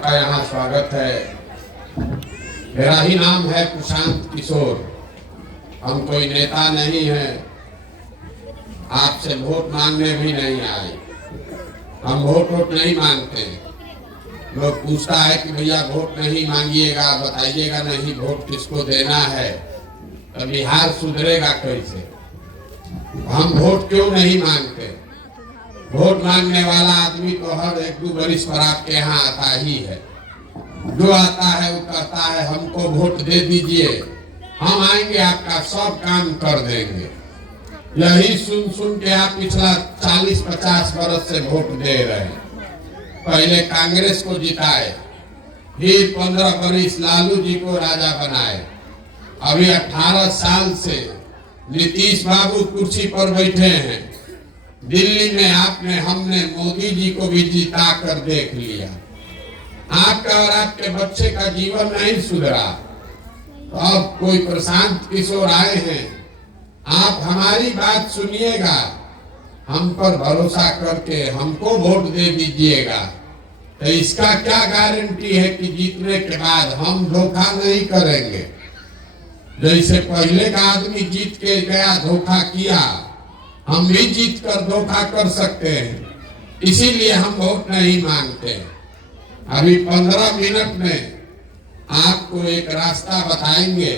सबका यहाँ स्वागत है। मेरा ही नाम है प्रशांत किशोर। हम कोई नेता नहीं है, आपसे वोट मांगने भी नहीं आए। हम वोट नहीं मांगते। लोग पूछता है कि भैया वोट नहीं मांगिएगा, बताइएगा नहीं वोट किसको देना है, तो बिहार सुधरेगा कैसे। हम वोट क्यों नहीं मांगते? वोट मांगने वाला आदमी तो हर 1-2 वर्ष पर आपके यहाँ आता ही है। जो आता है वो कहता है हमको वोट दे दीजिए, हम आएंगे आपका सब काम कर देंगे। यही सुन सुन के आप पिछला 40-50 वर्ष से वोट दे रहे हैं। पहले कांग्रेस को जिताए, फिर 15 वर्ष लालू जी को राजा बनाए। अभी 18 साल से नीतीश बाबू कुर्सी पर बैठे हैं। दिल्ली में हमने मोदी जी को भी जिता कर देख लिया। आपका और आपके बच्चे का जीवन नहीं सुधरा। तो अब कोई प्रशांत किशोर आए हैं, आप हमारी बात सुनिएगा, हम पर भरोसा करके हमको वोट दे दीजिएगा। तो इसका क्या गारंटी है कि जीतने के बाद हम धोखा नहीं करेंगे। जैसे पहले का आदमी जीत के गया धोखा किया, हम भी जीत कर धोखा कर सकते हैं। इसीलिए हम वोट नहीं मांगते। अभी 15 मिनट में आपको एक रास्ता बताएंगे।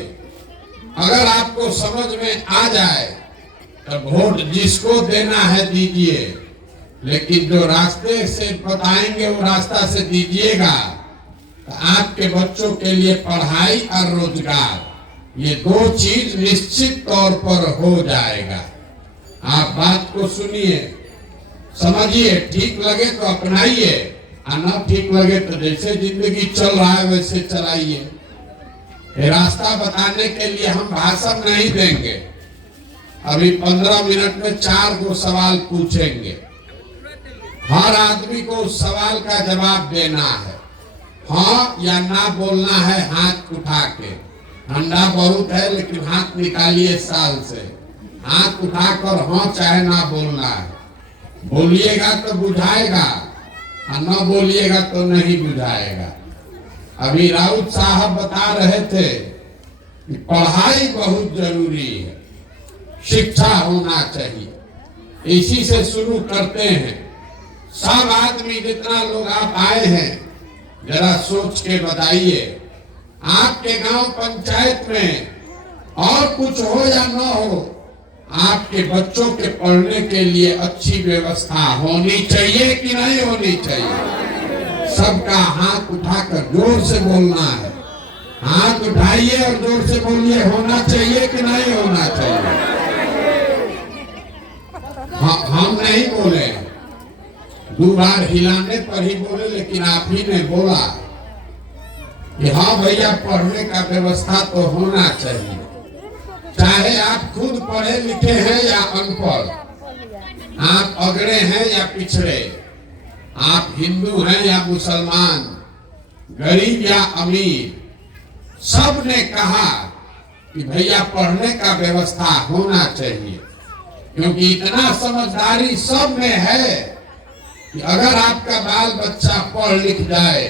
अगर आपको समझ में आ जाए तो वोट जिसको देना है दीजिए, लेकिन जो रास्ते से बताएंगे वो रास्ता से दीजिएगा। तो आपके बच्चों के लिए पढ़ाई और रोजगार, ये 2 चीज निश्चित तौर पर हो जाएगा। आप बात को सुनिए, समझिए, ठीक लगे तो अपनाइए, और न ठीक लगे तो जैसे जिंदगी चल रहा है वैसे चलाइए। रास्ता बताने के लिए हम भाषण नहीं देंगे। अभी 15 मिनट में 4 सवाल पूछेंगे। हर आदमी को उस सवाल का जवाब देना है। हाँ या ना बोलना है हाथ उठा के। ठंडा बहुत है लेकिन हाथ निकालिए साल से। हाथ उठाकर हाँ चाहे ना बोलना है। बोलिएगा तो बुझाएगा और न बोलिएगा तो नहीं बुझाएगा। अभी राउत साहब बता रहे थे कि पढ़ाई बहुत जरूरी है, शिक्षा होना चाहिए। इसी से शुरू करते हैं। सब आदमी जितना लोग आप आए हैं, जरा सोच के बताइए, आपके गांव पंचायत में और कुछ हो या न हो, आपके बच्चों के पढ़ने के लिए अच्छी व्यवस्था होनी चाहिए कि नहीं होनी चाहिए? सबका हाथ उठाकर जोर से बोलना है। हाथ उठाइए और जोर से बोलिए, होना चाहिए कि नहीं होना चाहिए? हम नहीं बोले, 2 बार हिलाने पर ही बोले, लेकिन आप ही ने बोला कि हाँ भैया पढ़ने का व्यवस्था तो होना चाहिए। चाहे आप खुद पढ़े लिखे हैं या अनपढ़, आप अगड़े हैं या पिछड़े, आप हिंदू हैं या मुसलमान, गरीब या अमीर, सब ने कहा कि भैया पढ़ने का व्यवस्था होना चाहिए। क्योंकि इतना समझदारी सब में है कि अगर आपका बाल बच्चा पढ़ लिख जाए,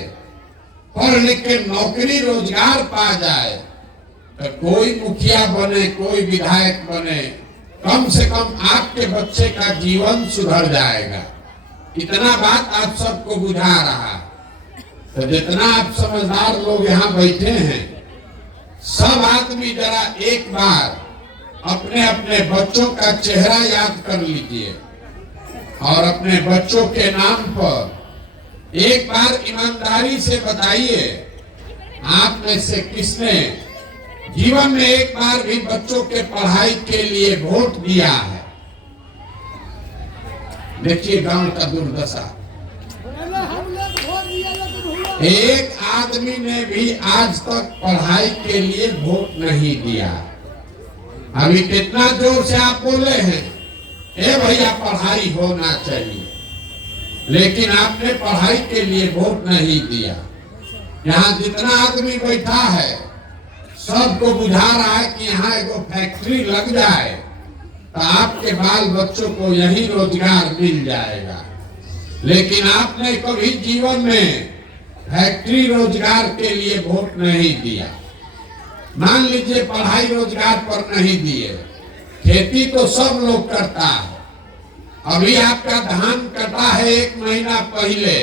पढ़ लिख के नौकरी रोजगार पा जाए, तो कोई मुखिया बने, कोई विधायक बने, कम से कम आपके बच्चे का जीवन सुधर जाएगा। इतना बात आप सबको बुझा रहा। तो जितना आप समझदार लोग यहाँ बैठे हैं, सब आदमी जरा एक बार अपने अपने बच्चों का चेहरा याद कर लीजिए और अपने बच्चों के नाम पर एक बार ईमानदारी से बताइए, आप में से किसने जीवन में एक बार भी बच्चों के पढ़ाई के लिए वोट दिया है? देखिए गांव का दुर्दशा। एक आदमी ने भी आज तक पढ़ाई के लिए वोट नहीं दिया। अभी कितना जोर से आप बोले हैं, ए भैया पढ़ाई होना चाहिए, लेकिन आपने पढ़ाई के लिए वोट नहीं दिया। यहाँ जितना आदमी बैठा है सबको बुझा रहा है कि यहाँ एगो फैक्ट्री लग जाए तो आपके बाल बच्चों को यही रोजगार मिल जाएगा। लेकिन आपने कभी जीवन में फैक्ट्री रोजगार के लिए वोट नहीं दिया, मान लीजिए पढ़ाई रोजगार पर नहीं दिए, खेती तो सब लोग करता है। अभी आपका धान कटा है 1 महीना पहले,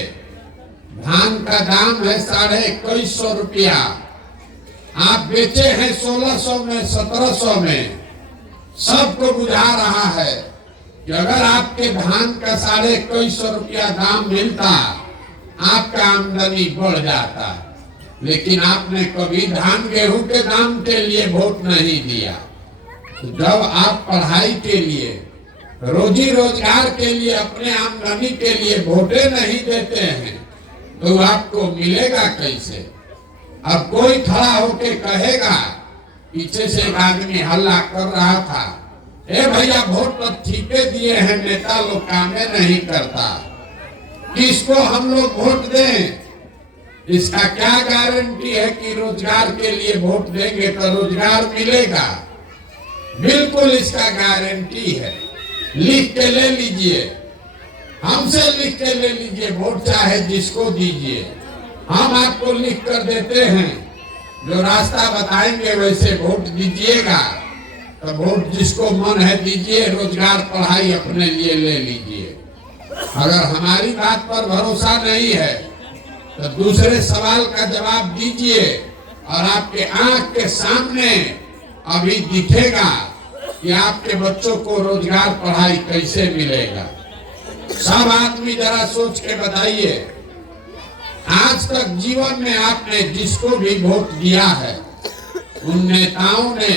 धान का दाम है 2150 रुपया, आप बेचे हैं 1600 में 1700 में। सबको बुझा रहा है कि अगर आपके धान का 2150 रुपया दाम मिलता, आपका आमदनी बढ़ जाता, लेकिन आपने कभी धान गेहूं के दाम के लिए वोट नहीं दिया। जब आप पढ़ाई के लिए, रोजी रोजगार के लिए, अपने आमदनी के लिए वोटे नहीं देते हैं तो आपको मिलेगा कैसे? अब कोई खड़ा होके कहेगा, पीछे से एक आदमी हल्ला कर रहा था, ए भैया वोट तो ठीके दिए हैं, नेता लोग कामे नहीं करता, किसको हम लोग वोट दें? इसका क्या गारंटी है कि रोजगार के लिए वोट देंगे तो रोजगार मिलेगा? बिल्कुल इसका गारंटी है। लिख के ले लीजिए, हमसे लिख के ले लीजिए, वोट चाहे जिसको दीजिए, हम आपको लिख कर देते हैं, जो रास्ता बताएंगे वैसे वोट दीजिएगा। तो वोट जिसको मन है दीजिए, रोजगार पढ़ाई अपने लिए ले लीजिए। अगर हमारी बात पर भरोसा नहीं है तो दूसरे सवाल का जवाब दीजिए, और आपके आंख के सामने अभी दिखेगा कि आपके बच्चों को रोजगार पढ़ाई कैसे मिलेगा। सब आदमी जरा सोच के बताइए, आज तक जीवन में आपने जिसको भी वोट दिया है, उन नेताओं ने